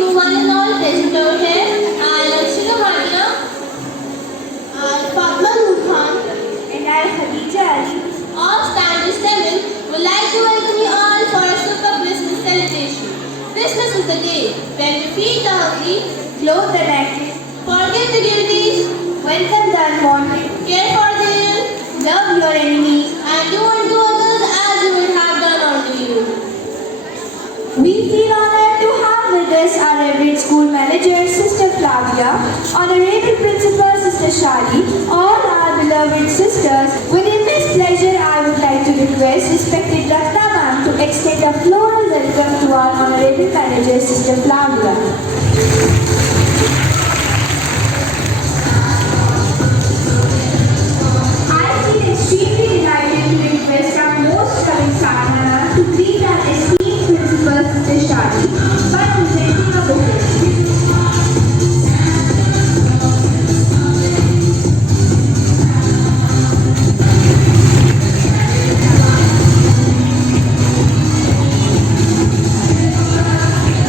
to one and all present over here. I am Shika Bhatia. I am Fatma Noor Khan. And I am Khadija Ali. Of Standard 7 would like to welcome you all for a super Christmas celebration. Christmas is the day when we feed the hungry, Clothe the naked, forgive the guilty, welcome the unwanted, care for the ill, love your enemies, and do unto others as you would have done unto you. We feel honored to have with us our Reverend School Manager, Sister Flavia, Honorable Principal, Sister Shadi, all our beloved sisters. With immense pleasure, I would like to request respected Ratna Ma'am to extend a floral welcome to our Honorable Manager, Sister Flavia. I feel extremely delighted to request our most loving Satnana to greet our esteemed principal, Sister Shadi, by presenting a bouquet.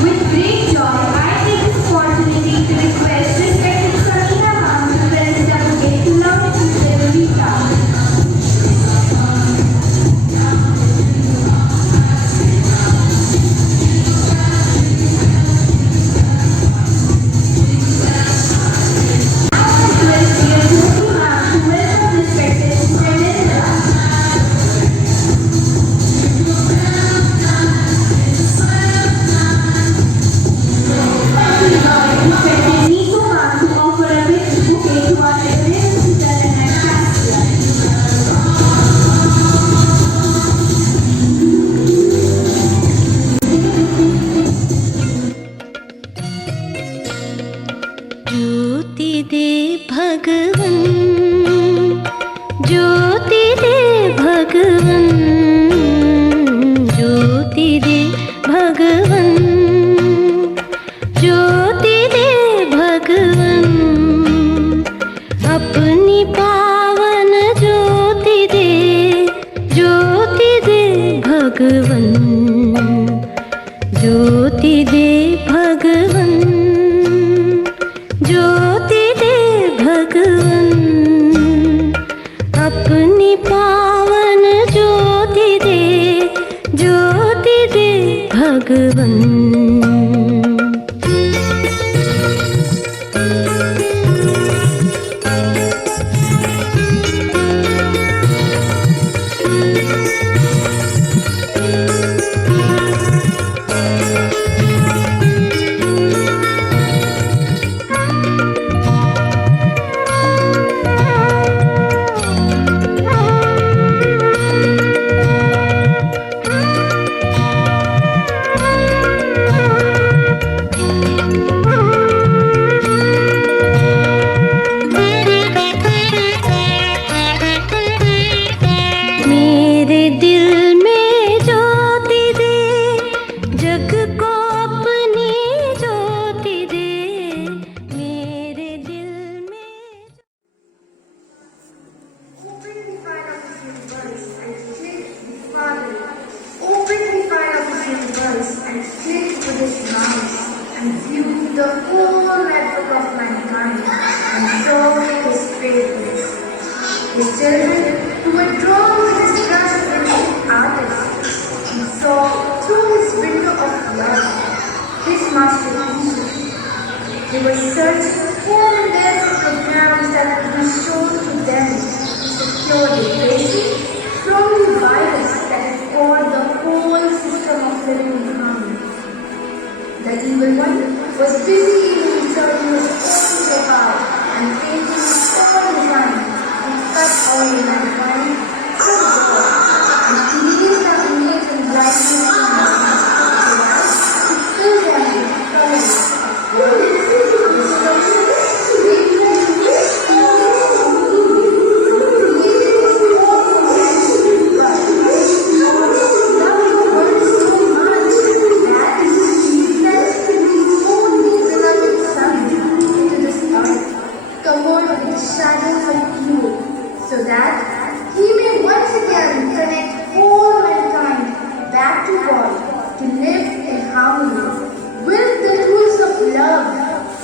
With great joy, I take this opportunity to request respected Sakina Ma'am to present a bouquet to lovely Sister Lolita. ज्योति दे भगवन, ज्योति दे भगवन, ज्योति दे भगवन, ज्योति दे भगवन, अपनी पावन ज्योति दे भगवन, ज्योति दे भगवन, ज्योति दे भगवन, अपनी पावन ज्योति दे भगवन। And click with his mouse and view the whole network of mankind and saw his greatness. His children who were drawn to his trust in his artist and saw through his window of love his masterpiece. They were searching here and there for programs that would be shown to them to secure the basic from the virus that is called the whole system of living economy. The evil one was busy in inserting his own jihad and painting his own design and cut all the mankind so God and create the image and likeness of message to fill them with colors.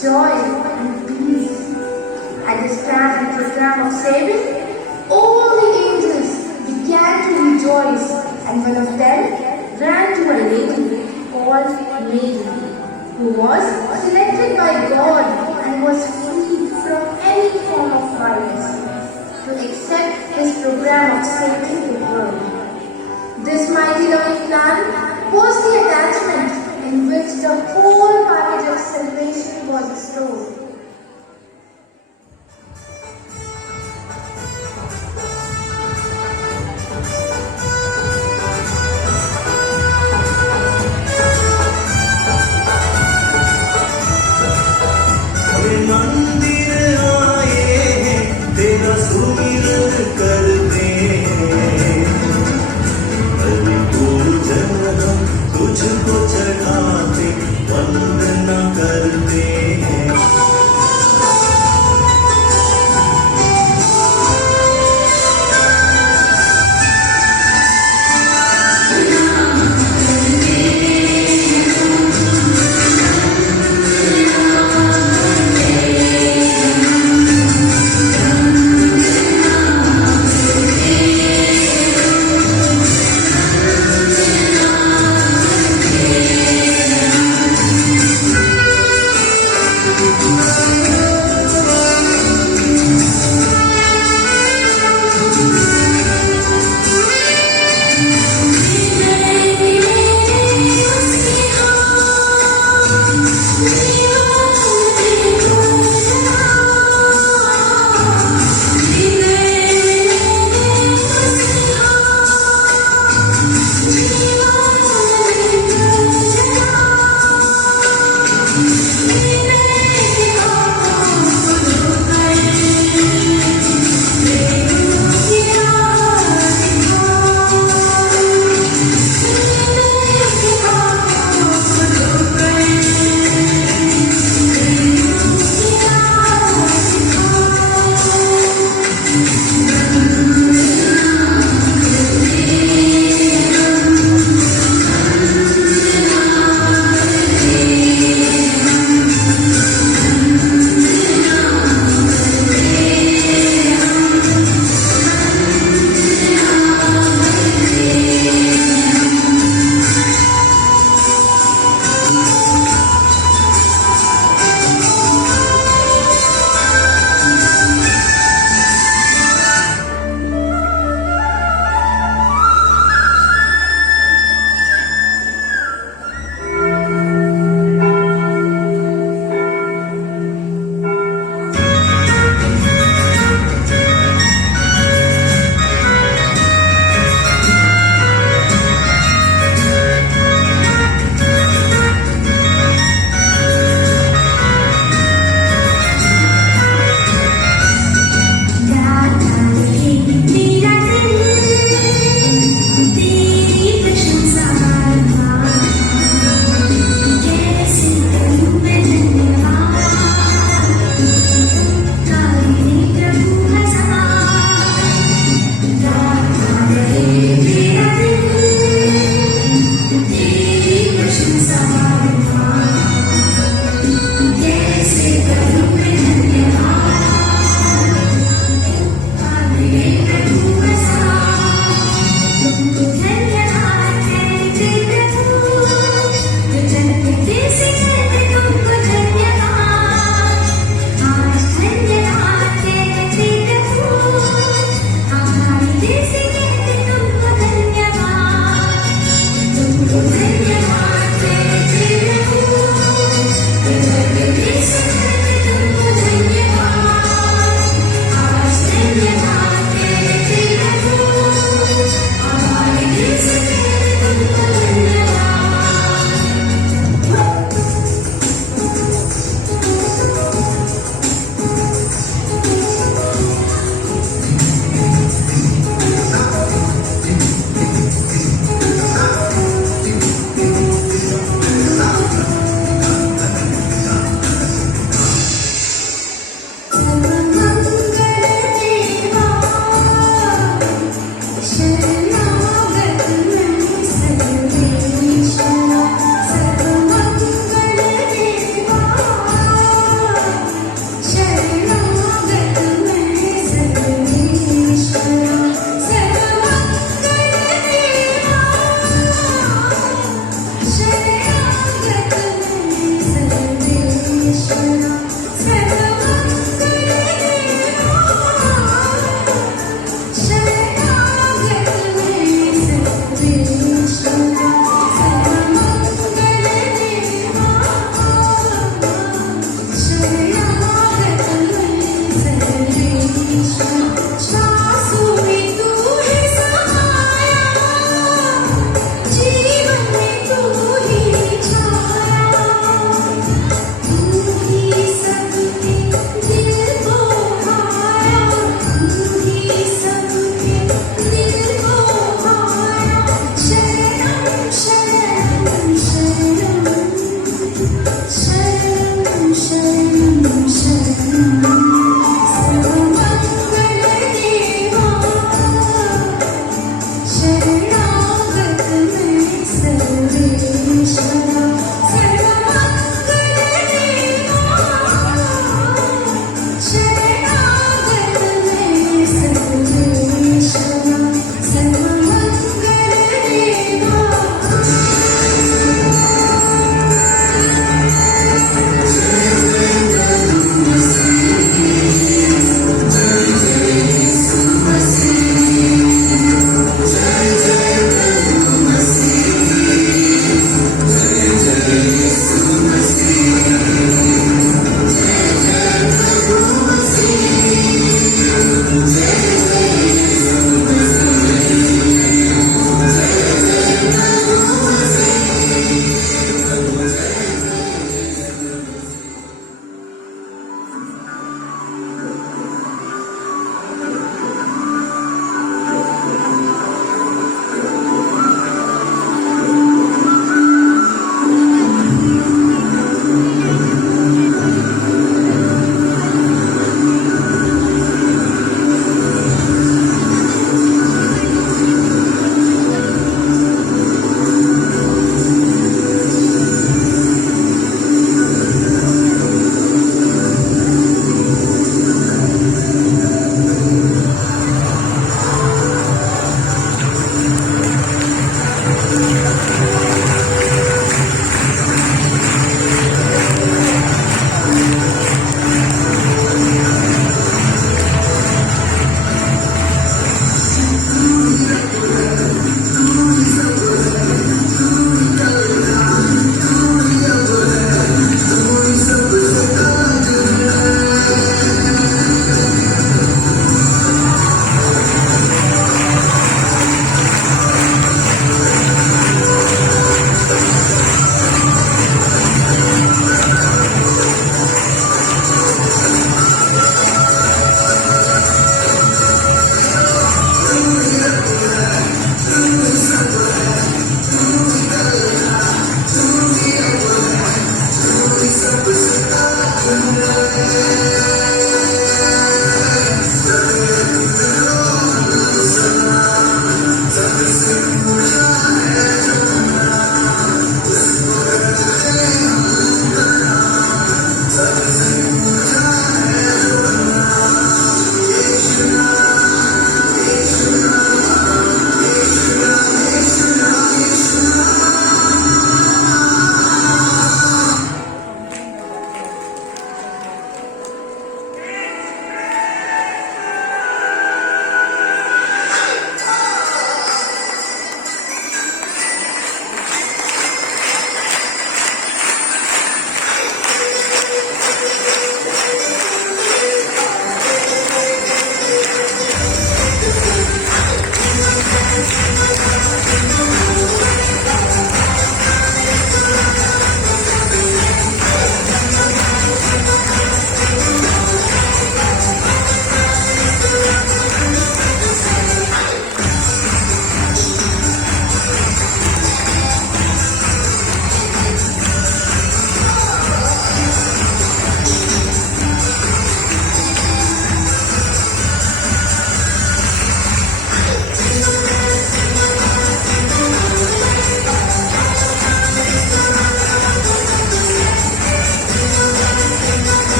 joy, and peace. At this grand program of saving, all the angels began to rejoice, and one of them ran to a lady called Mary, who was selected by God and was free from any form of violence to accept his program of saving the world. This mighty loving plan was the attachment in which the whole package of salvation was stored. मंदिर आए हैं तेरा सुमिरन करते हैं पूजन हम तुझको चढ़ाते वंदना करते हैं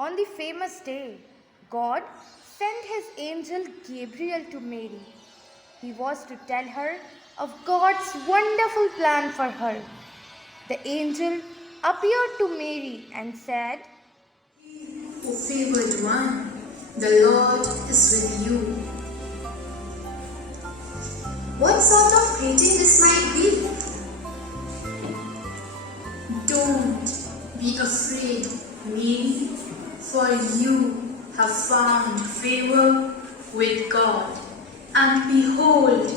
On the famous day, God sent his angel Gabriel to Mary. He was to tell her of God's wonderful plan for her. The angel appeared to Mary and said, O favored one, the Lord is with you. What sort of greeting this might be? Don't be afraid, Mary, for you have found favor with God. And behold,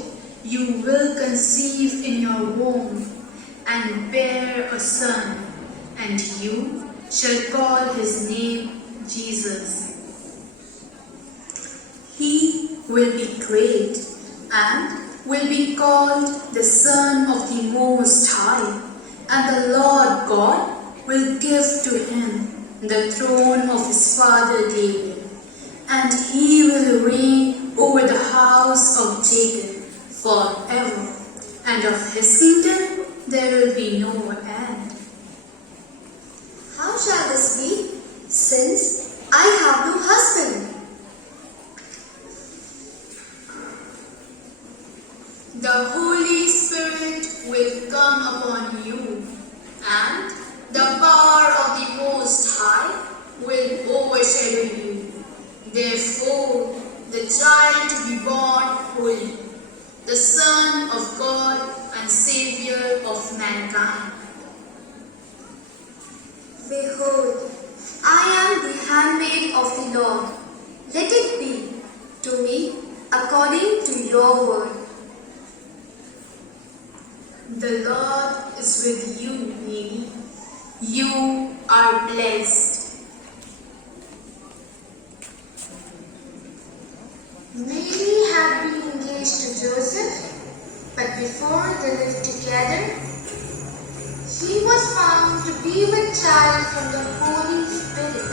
you will conceive in your womb and bear a son, and you shall call his name Jesus. He will be great and will be called the Son of the Most High, and the Lord God will give to him the throne of his father David, and he will reign over the house of Jacob forever, and of his kingdom there will be no end. How shall this be, since I have no husband? The Holy Spirit will come upon you, and the power of the Most High will overshadow you. Therefore, the child to be born holy, the Son of God and Savior of mankind. Behold, I am the handmaid of the Lord. Let it be to me according to your word. The Lord is with you, Mary. You are blessed. Mary had been engaged to Joseph, but before they lived together, she was found to be with child from the Holy Spirit.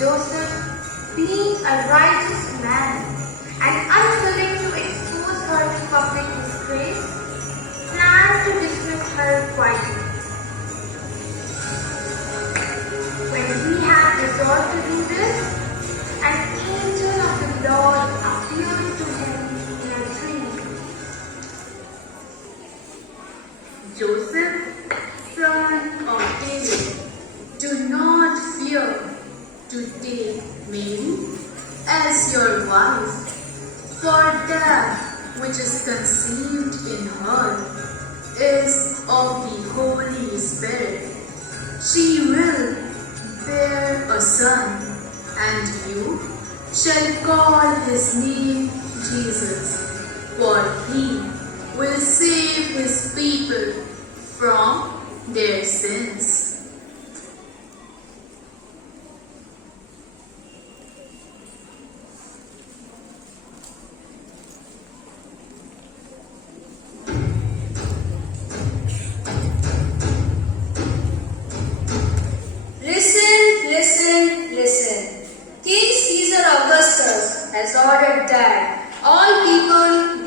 Joseph, being a righteous man and unwilling to expose her to public disgrace, planned to dismiss her quietly. When he had resolved to do this, an angel of the Lord appeared to him in a dream. Joseph, son of David, do not fear to take Mary as your wife, for that which is conceived in her is of the Holy Spirit. She will bear a son, and you shall call his name Jesus, for he will save his people from their sins. Listen. King Caesar Augustus has ordered that all people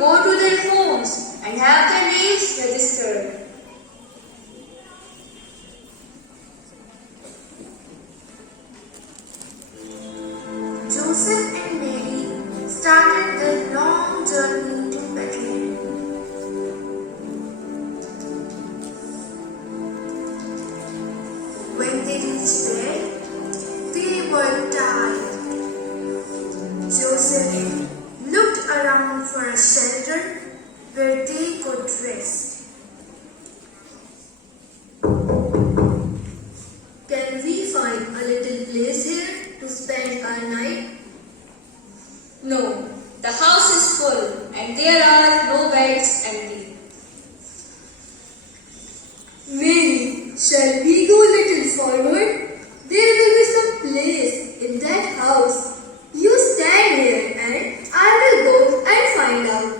reached there, they were tired. Joseph looked around for a shelter where they could rest. Can we find a little place here to spend our night? No, the house is full and there are no beds empty. Mary, shall we go a little forward? There will be some place in that house. You stand here and I will go and find out.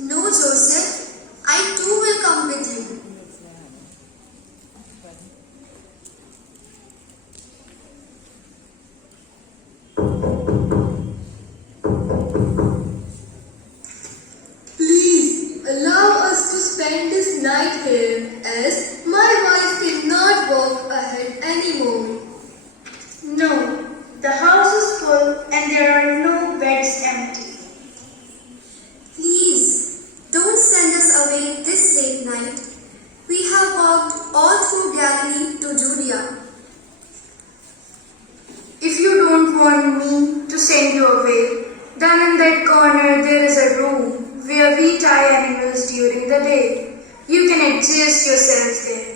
No, Joseph, I too will come with you. Please allow us to spend this night here as my wife cannot walk ahead anymore. No, the house is full and there are no beds empty. Please don't send us away this late night. We have walked all through Galilee to Judea. If you don't want me to send you away, then in that corner there is a room where we tie animals during the day. You can adjust yourselves there.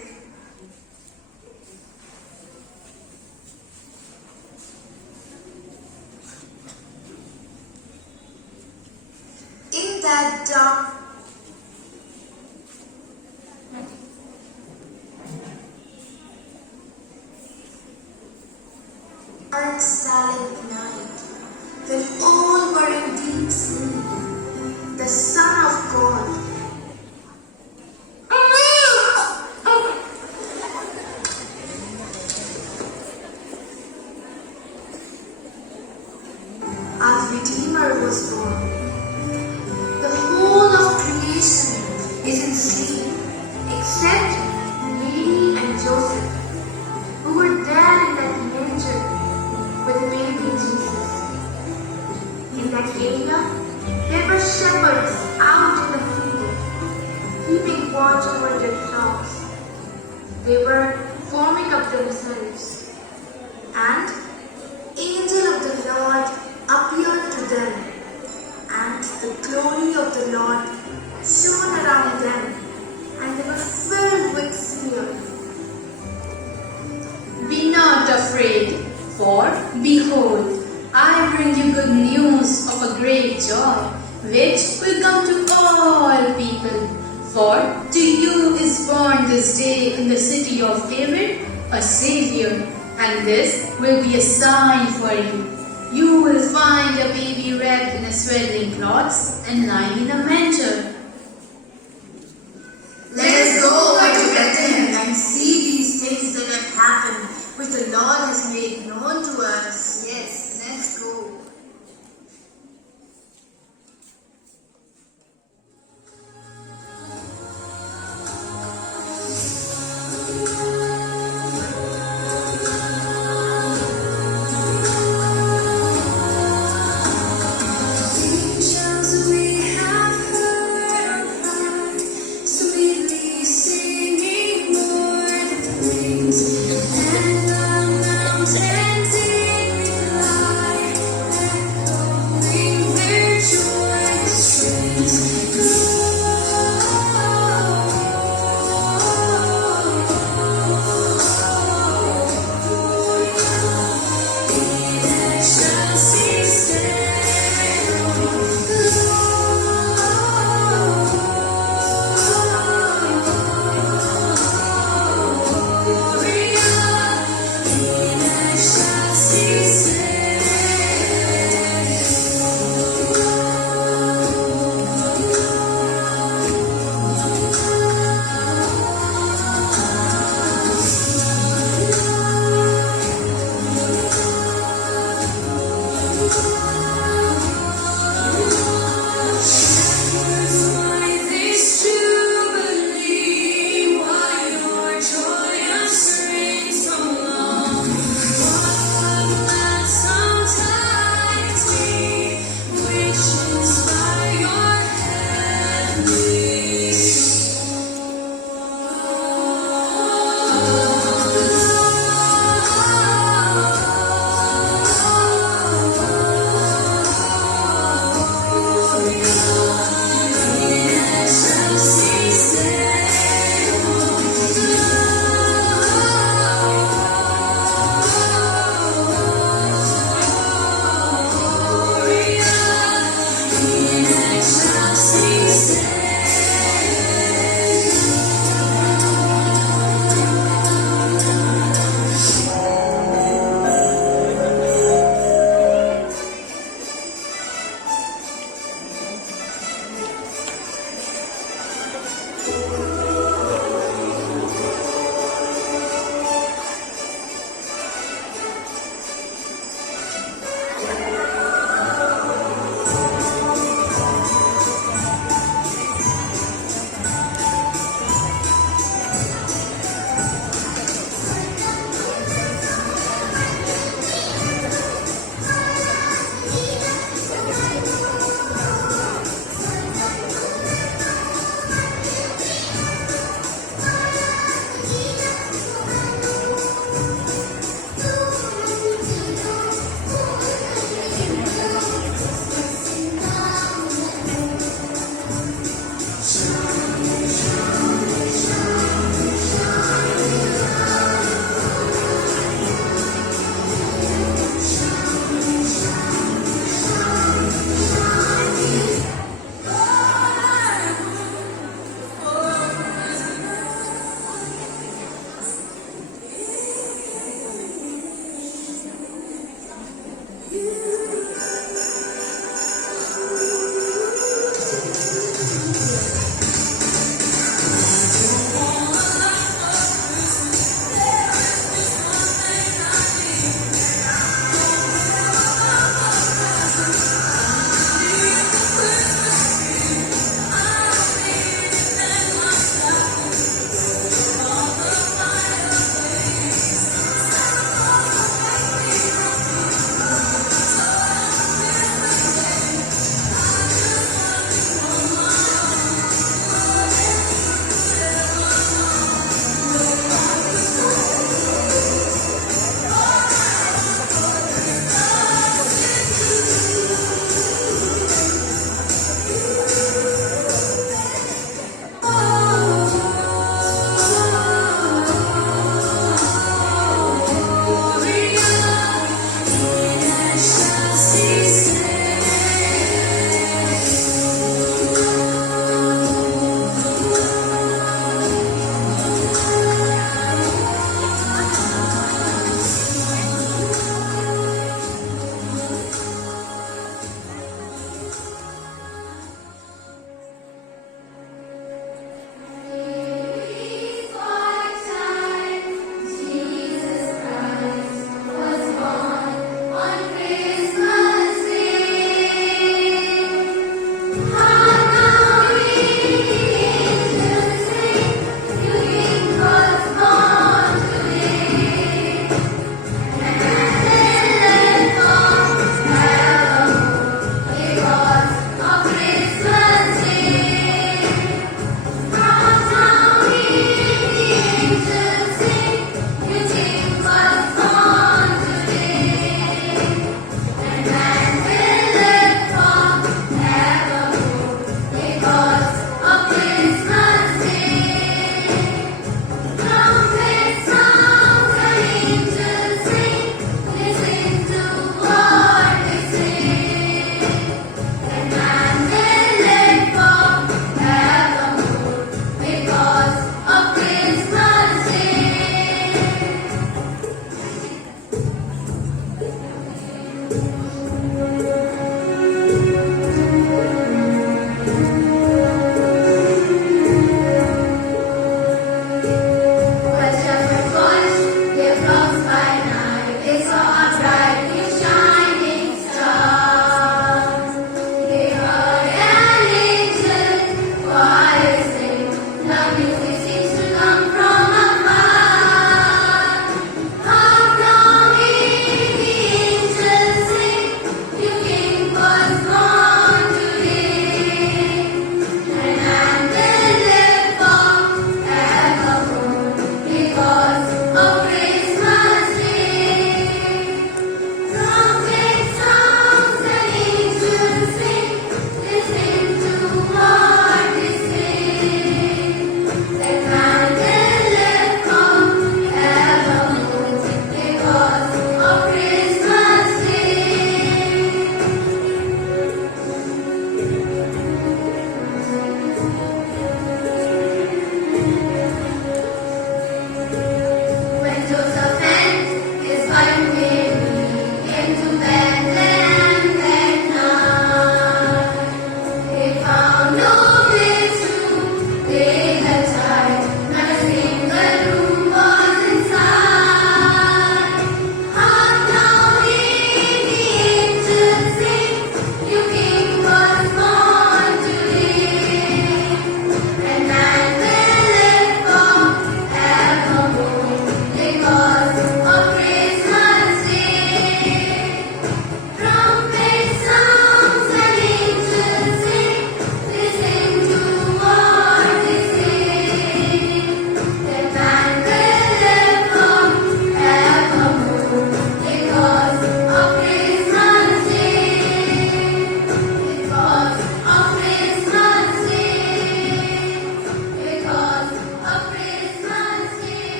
In that dark silent night, when all were in deep sleep, the Son of God our Redeemer was born. The whole of creation is in sleep, except Mary and Joseph, who were there in that manger with baby Jesus. In that area, there were shepherds out in the field, keeping watch over their flocks. They were warming up themselves, and angel of the Lord appeared to them, and the glory of the Lord shone around them, and they were filled with fear. Be not afraid, for behold, I bring you good news of a great joy, which will come to all people. For to you is born this day in the city of David a Savior, and this will be a sign for you. You will find a baby wrapped in a swaddling cloths and lying in a manger. Let us go over to Bethlehem and see these things that have happened, which the Lord has made known to us. Yes, let's go. And the mountains sing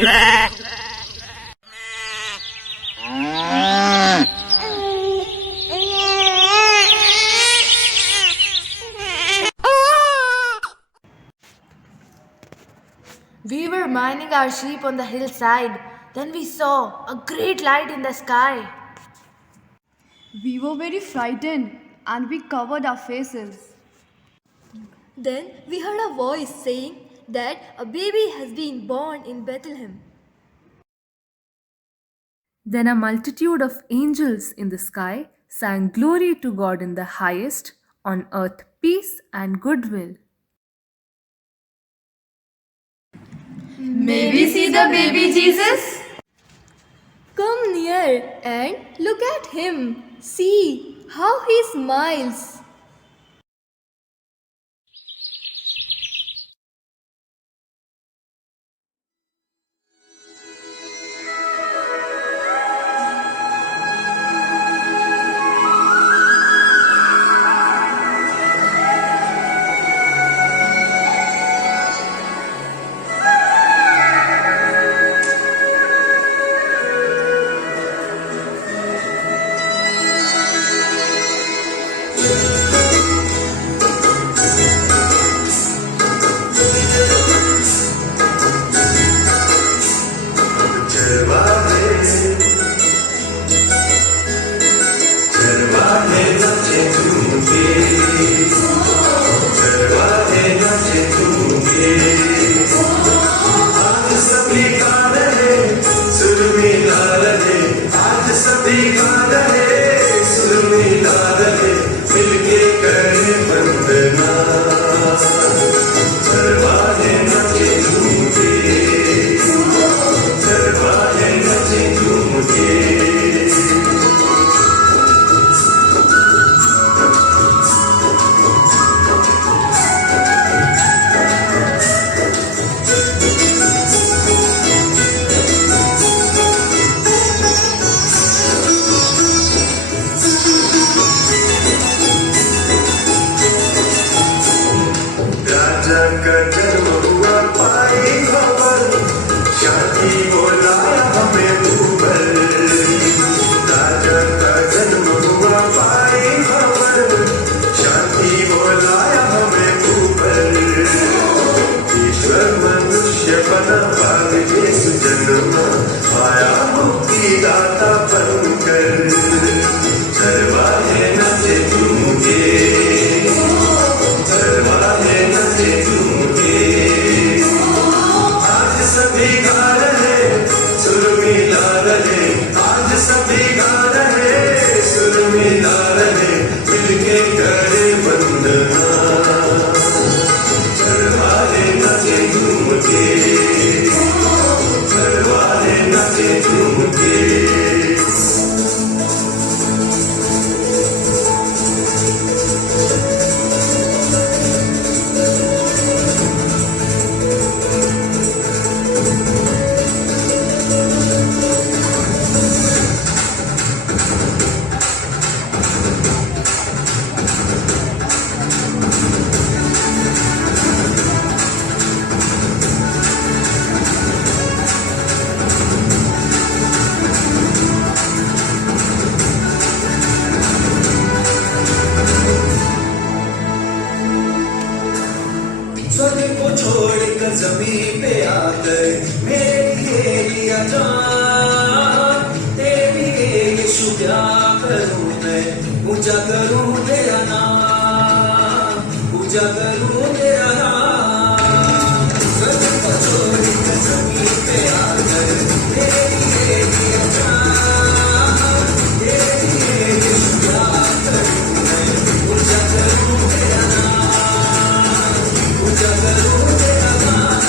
We were minding our sheep on the hillside. Then we saw a great light in the sky. We were very frightened and we covered our faces. Then we heard a voice saying that a baby has been born in Bethlehem. Then a multitude of angels in the sky sang glory to God in the highest, on earth peace and goodwill. May we see the baby Jesus? Come near and look at him. See how he smiles. जमीन पे आकर मेरी ये लिया जान तेरी यीशु क्या करूं मैं पूजा करूं तेरा नाम पूजा करूं तेरा नाम जमीन को छोड़कर जमीन पे आकर मेरी ये लिया जान तेरी यीशु क्या करूं मैं पूजा करूं तेरा नाम पूजा करूं तेरा नाम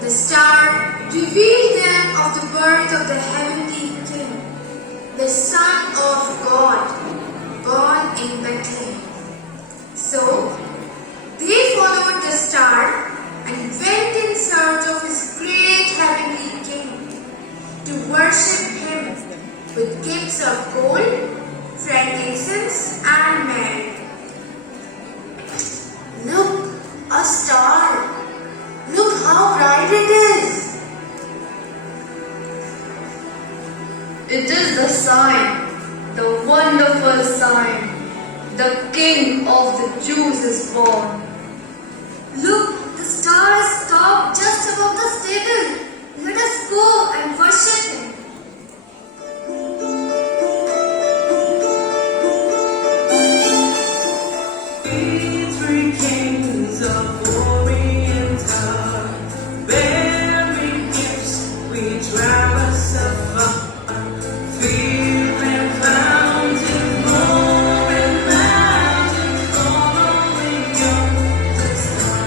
The star revealed them of the birth of the heavenly King, the Son of God, born in Bethlehem. So they followed the star and went in search of his great heavenly King to worship him with gifts of gold, frankincense, and myrrh. Look, a star! Look how bright it is! It is the sign, the wonderful sign. The King of the Jews is born. Look, the star has stopped just above the stable. Let us go and worship him. Three kings of Orient are bearing gifts. We traverse afar, field and fountain, moor and mountain, following yonder star.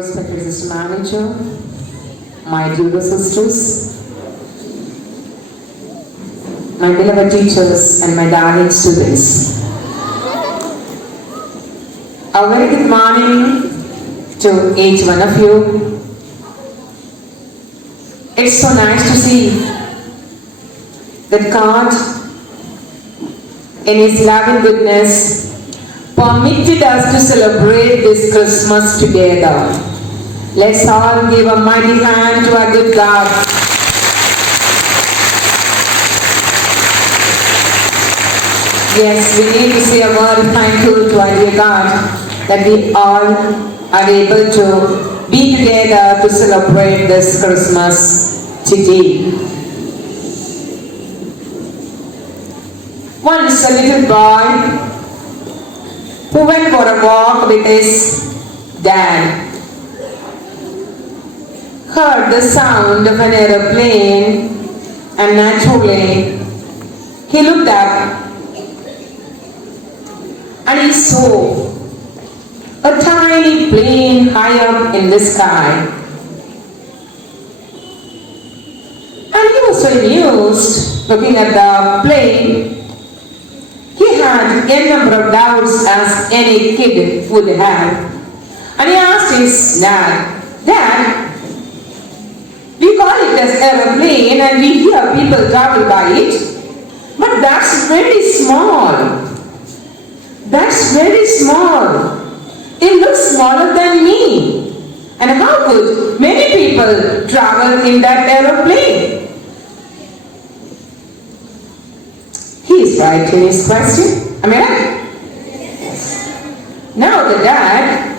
Respected Sister Manager, my dear sisters, my beloved teachers and my darling students. A very good morning to each one of you. It's so nice to see that God, in His loving goodness, permitted us to celebrate this Christmas together. Let's all give a mighty hand to our good God. Yes, we need to say a word of thankful to our dear God that we all are able to be together to celebrate this Christmas today. Once a little boy who went for a walk with his dad heard the sound of an aeroplane, and naturally he looked up and he saw a tiny plane high up in the sky. And he was so amused looking at the plane. He had a number of doubts as any kid would have. And he asked his dad, "Dad, we call it as aeroplane and we hear people travel by it, but that's very small. That's very small. It looks smaller than me. And how could many people travel in that aeroplane?" He is right in his question. Am I right? Yes. Now the dad,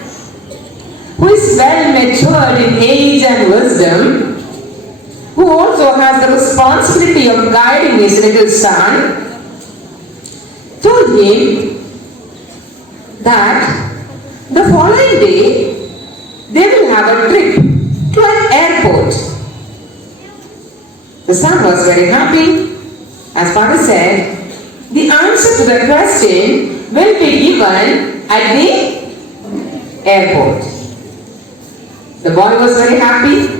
who is well matured in age and wisdom, who also has the responsibility of guiding his little son, told him that the following day they will have a trip to an airport. The son was very happy. As father said, the answer to the question will be given at the airport. The boy was very happy.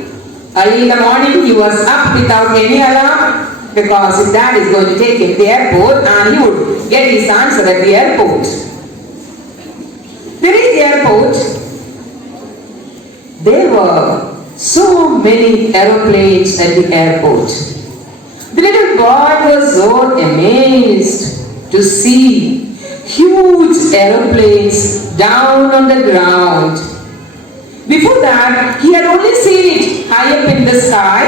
Early in the morning he was up without any alarm because his dad is going to take him to the airport and he would get his answer at the airport. There is the airport. There were so many aeroplanes at the airport. The little boy was so amazed to see huge aeroplanes down on the ground. Before that, he had only seen it high up in the sky.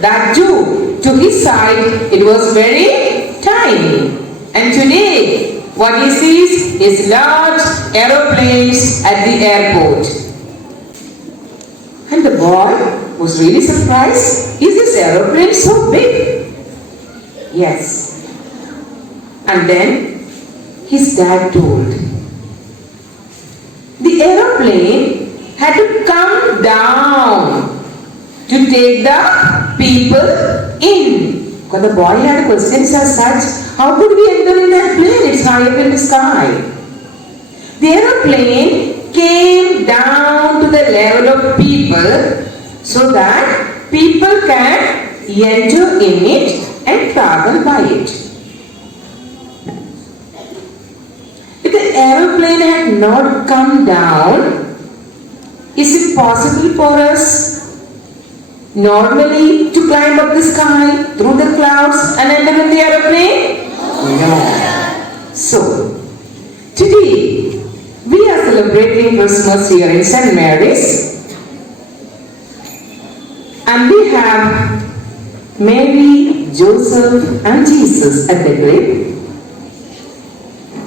That too, to his side, it was very tiny. And today, what he sees is large aeroplanes at the airport. And the boy was really surprised. Is this aeroplane so big? Yes. And then his dad told, the aeroplane had to come down to take the people in. Because the boy had questions as such, how could we enter in that plane? It's high up in the sky. The aeroplane came down to the level of people so that people can enter in it and travel by it. If the aeroplane had not come down, is it possible for us normally to climb up the sky through the clouds and enter in the aeroplane? No. So, today we are celebrating Christmas here in St. Mary's, and we have Mary, Joseph and Jesus at the grave.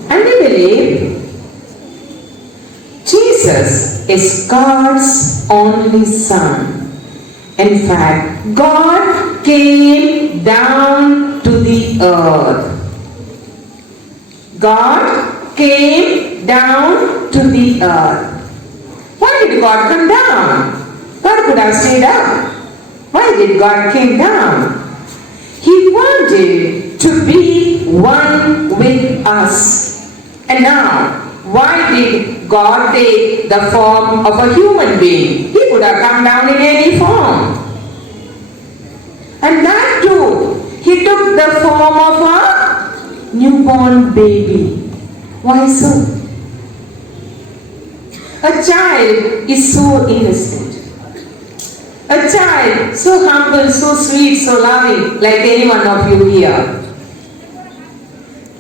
And we believe Jesus is God's only Son. In fact, God came down to the earth. God came down to the earth. Why did God come down? God could have stayed up. Why did God came down? He wanted to be one with us. And now, why did God take the form of a human being? He could have come down in any form. And that too, he took the form of a newborn baby. Why so? A child is so innocent. A child so humble, so sweet, so loving, like any one of you here.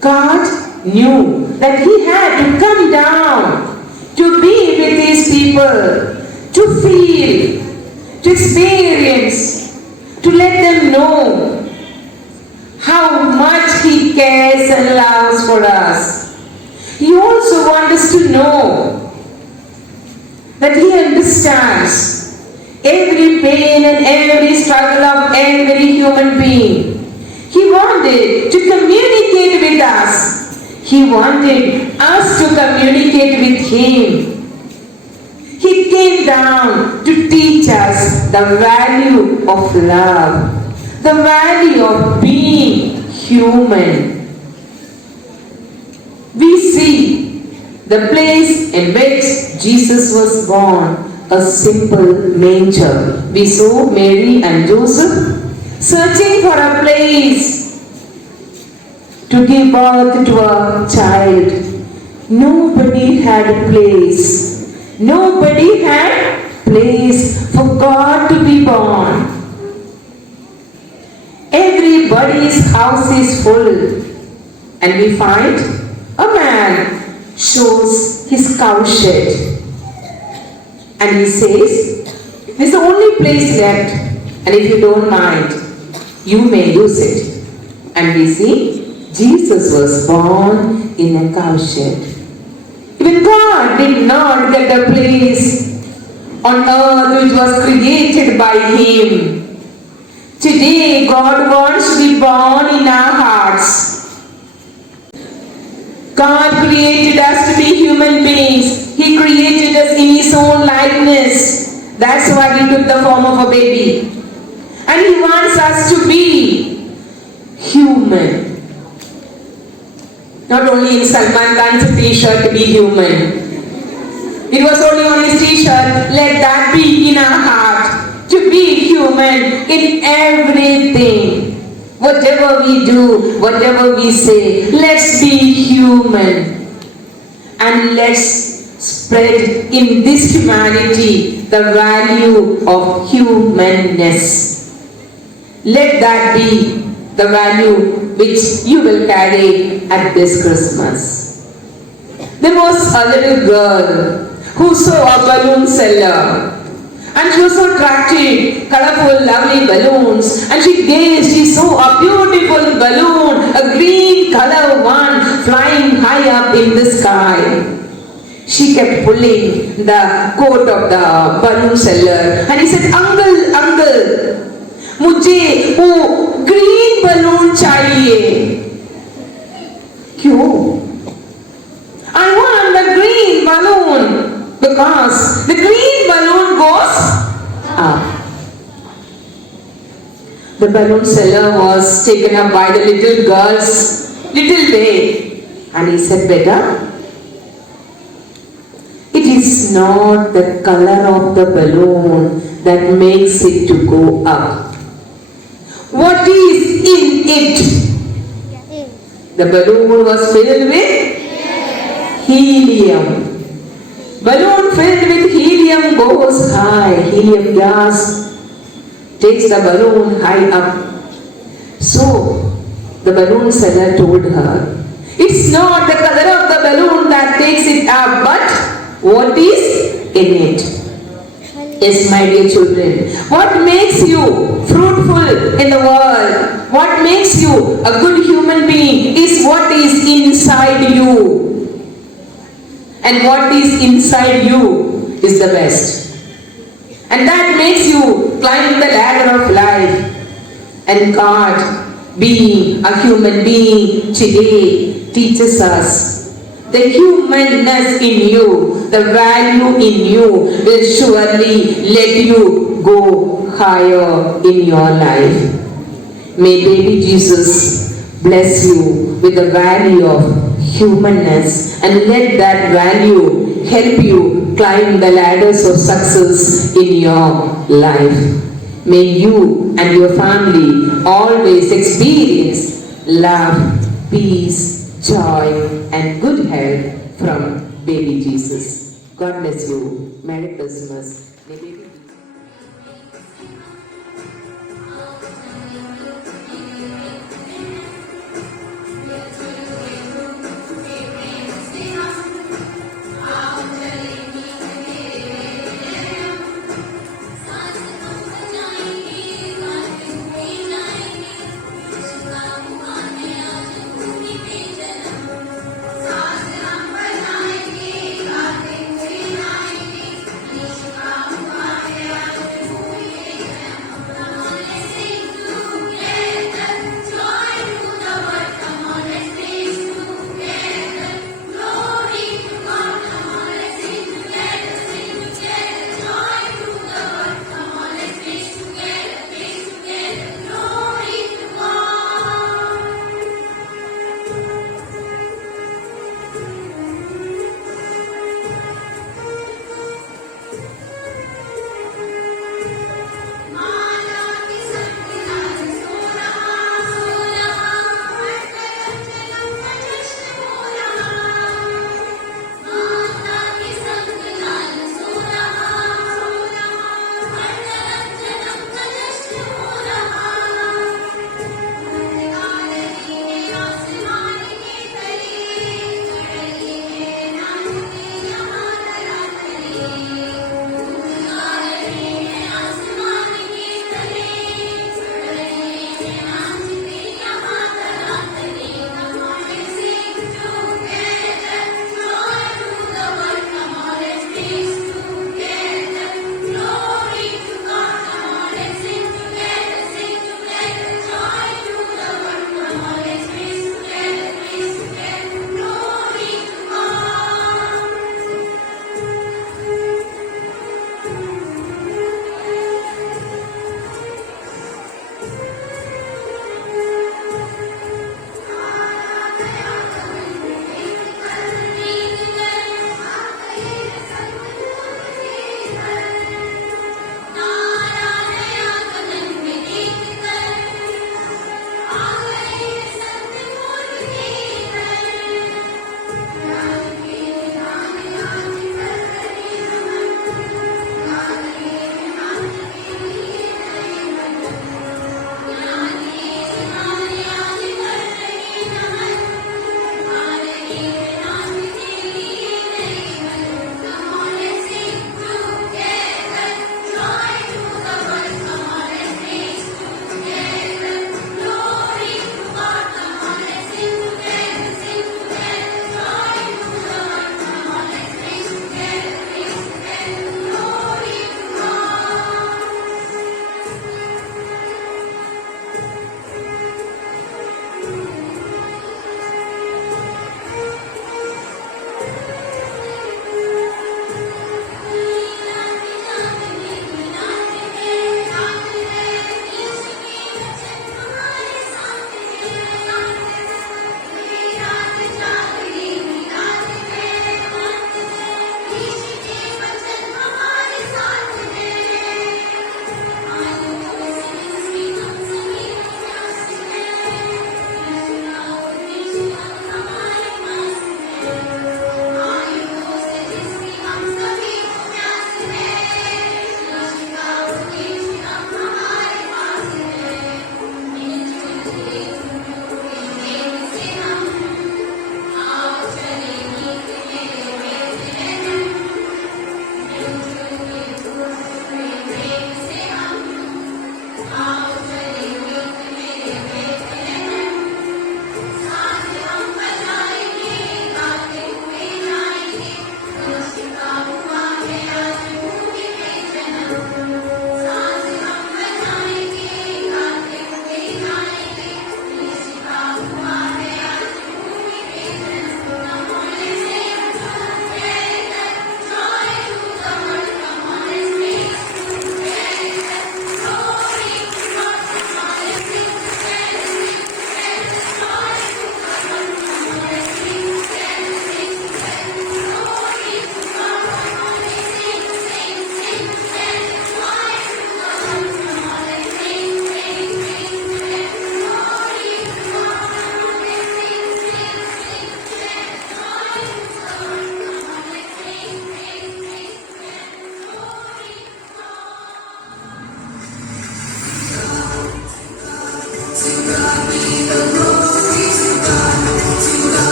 God knew that he had to come down to be with these people, to feel, to experience, to let them know how much he cares and loves for us. He also wants us to know that he understands every pain and every struggle of every human being. He wanted to communicate with us. He wanted us to communicate with him. He came down to teach us the value of love, the value of being human. We see the place in which Jesus was born, a simple manger. We saw Mary and Joseph searching for a place to give birth to a child. Nobody had a place. Nobody had place for God to be born. Everybody's house is full, and we find a man shows his cowshed, and he says, "This is the only place left, and if you don't mind, you may use it." And we see Jesus was born in a cowshed. Even God did not get a place on earth which was created by him. Today, God wants to be born in our hearts. God created us to be human beings. He created us in his own likeness. That's why he took the form of a baby. And he wants us to be human. Not only in Salman Khan's t-shirt, be human. It was only on his t-shirt, let that be in our heart. To be human in everything. Whatever we do, whatever we say, let's be human. And let's spread in this humanity the value of humanness. Let that be the value which you will carry at this Christmas. There was a little girl who saw a balloon seller. And she was so attracted, colorful, lovely balloons. And she gazed, she saw a beautiful balloon, a green color one, flying high up in the sky. She kept pulling the coat of the balloon seller. And he said, "Uncle, uncle, मुझे वो green balloon चाहिए." क्यों? I want the green balloon. Because the green balloon goes up. The balloon seller was taken up by the little girl's little way. And he said, "Beta, it is not the color of the balloon that makes it to go up. What is in it?" The balloon was filled with helium. Balloon filled with helium goes high. Helium gas takes the balloon high up. So, the balloon seller told her, "It's not the color of the balloon that takes it up, but what is in it." Yes, my dear children, what makes you fruitful in the world, what makes you a good human being is what is inside you. And what is inside you is the best. And that makes you climb the ladder of life. And God, being a human being today, teaches us the humanness in you, the value in you will surely let you go higher in your life. May baby Jesus bless you with the value of humanness, and let that value help you climb the ladders of success in your life. May you and your family always experience love, peace, joy, and good health from baby Jesus. God bless you. Merry Christmas. May baby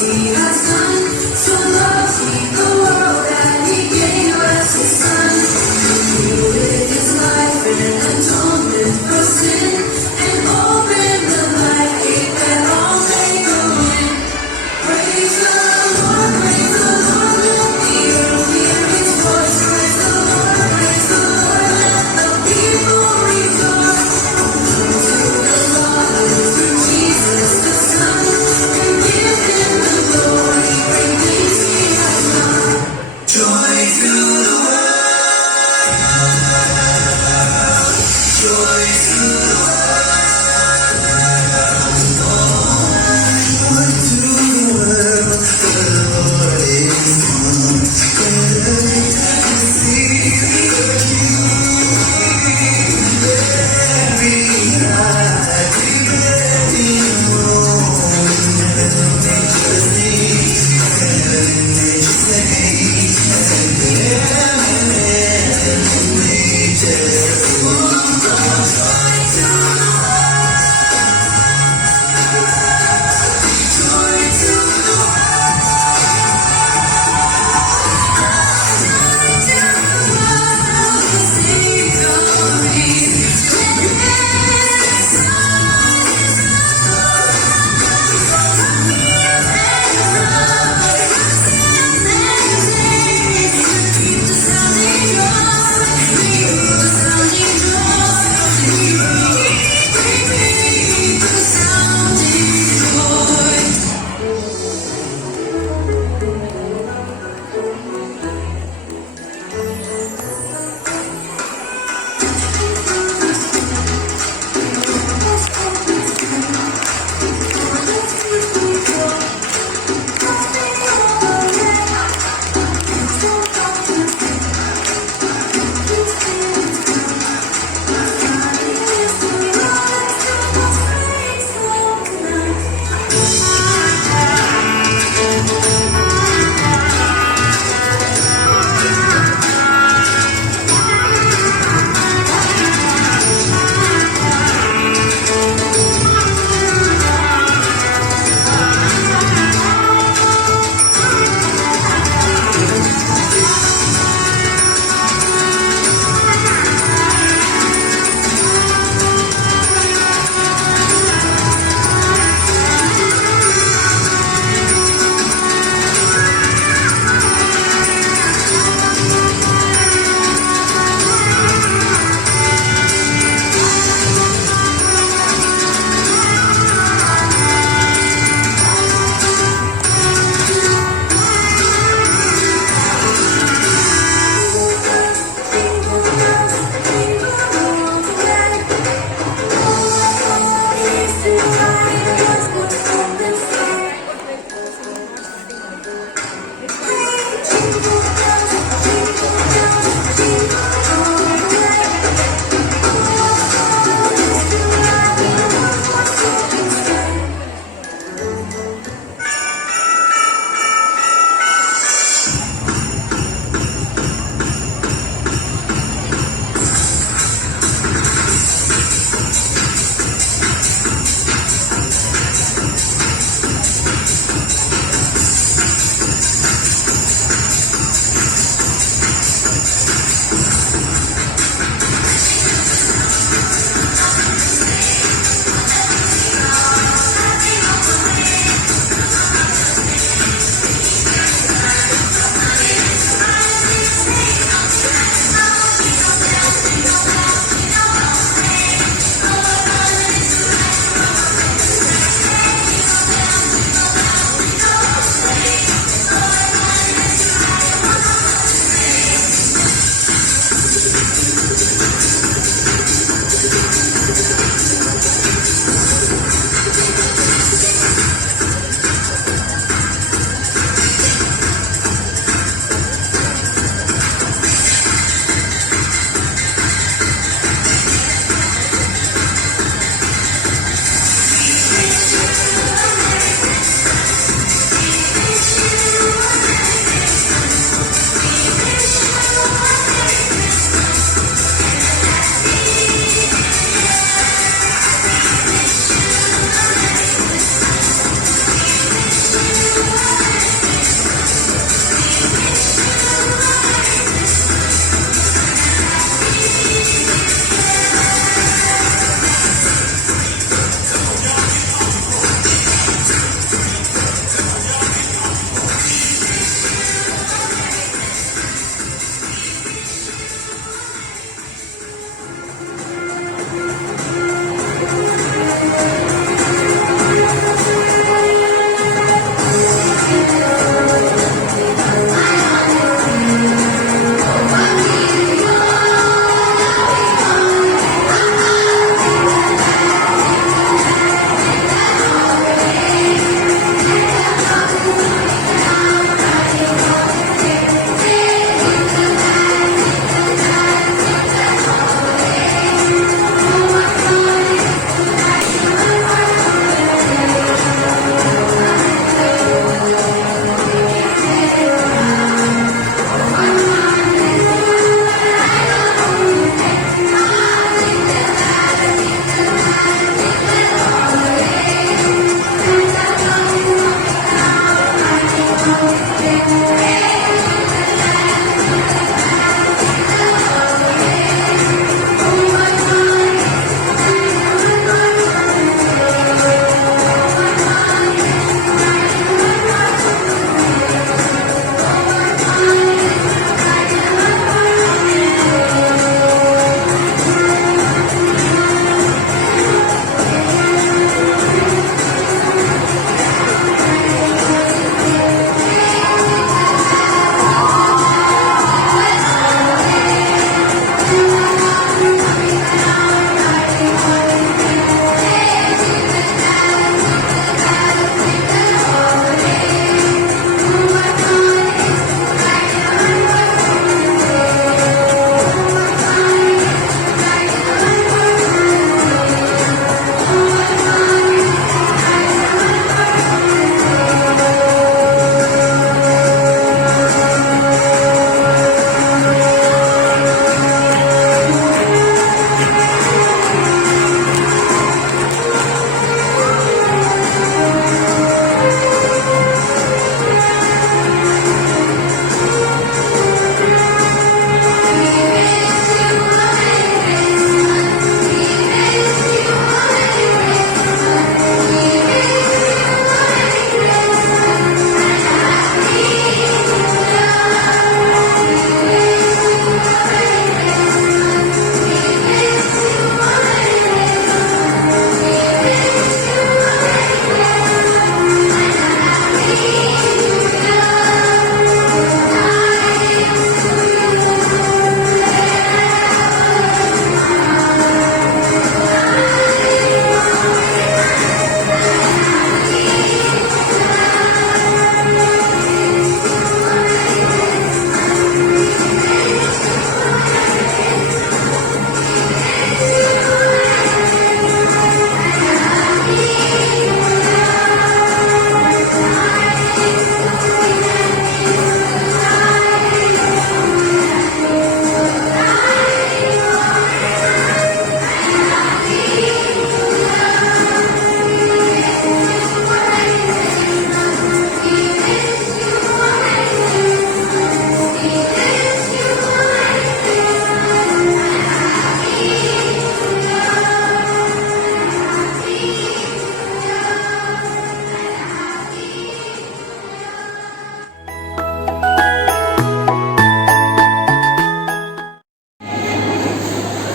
He has done. So loved He the world that He gave us His Son. He yielded His life in atonement for sin, and opened the black gate that all may go in. Praise the Lord, praise the Lord, let the earth hear His voice. Praise the Lord, let the people rejoice. Come to the Father through Jesus the Son, and give Him the glory.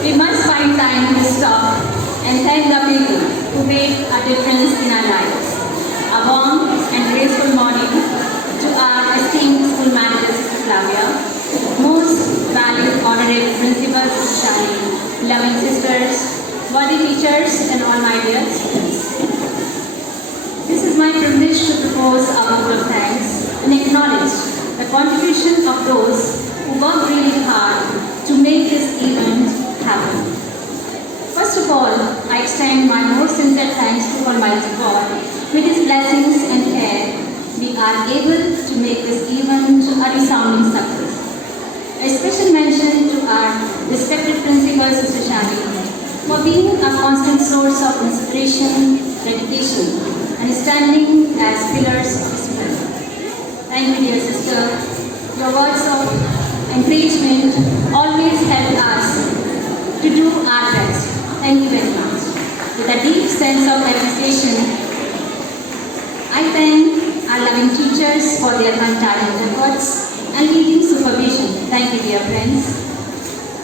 We must find time to stop and thank the people who made a difference in our lives. A warm and graceful morning to our esteemed school manager, Sister Flavia, most valued honorary principal, Sister Shani, loving sisters, worthy teachers, and all my dear students. This is my privilege to propose a vote of thanks and acknowledge the contribution of those who worked really hard to make this event happen. First of all, I extend my most sincere thanks to Almighty God. With His blessings and care, we are able to make this event a resounding success. A special mention to our respected principal, Sister Shani, for being a constant source of inspiration, dedication, and standing as pillars of discipline. Thank you, dear sister. Your words of encouragement always help us to do our best. Thank you very much. With a deep sense of appreciation, I thank our loving teachers for their untiring efforts and leading supervision. Thank you, dear friends.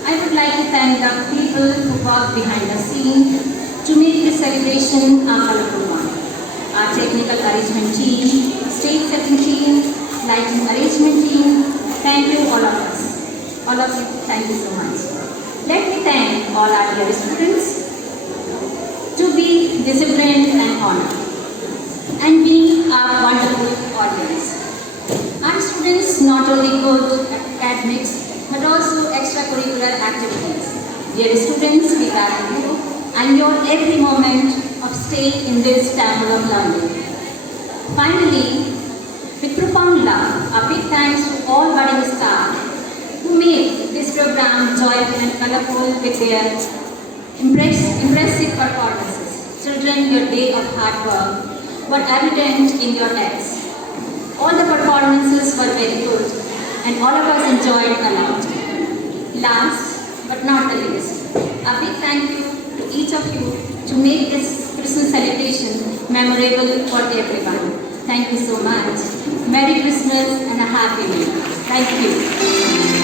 I would like to thank the people who worked behind the scene to make this celebration a colorful one. Our technical arrangement team, stage setting team, lighting arrangement team, thank you all of us. All of you, thank you so much. Let me thank all our dear students to be disciplined and honored and being a wonderful audience. Our students not only good at academics but also extracurricular activities. Dear students, we value you and your every moment of stay in this temple of learning. Finally, with profound love, a big thanks to all budding staff who made this program joyful and colorful with their impressive performances. Children, your day of hard work were evident in your acts. All the performances were very good and all of us enjoyed a lot. Last but not the least, a big thank you to each of you to make this Christmas celebration memorable for everyone. Thank you so much. Merry Christmas and a Happy New Year. Thank you.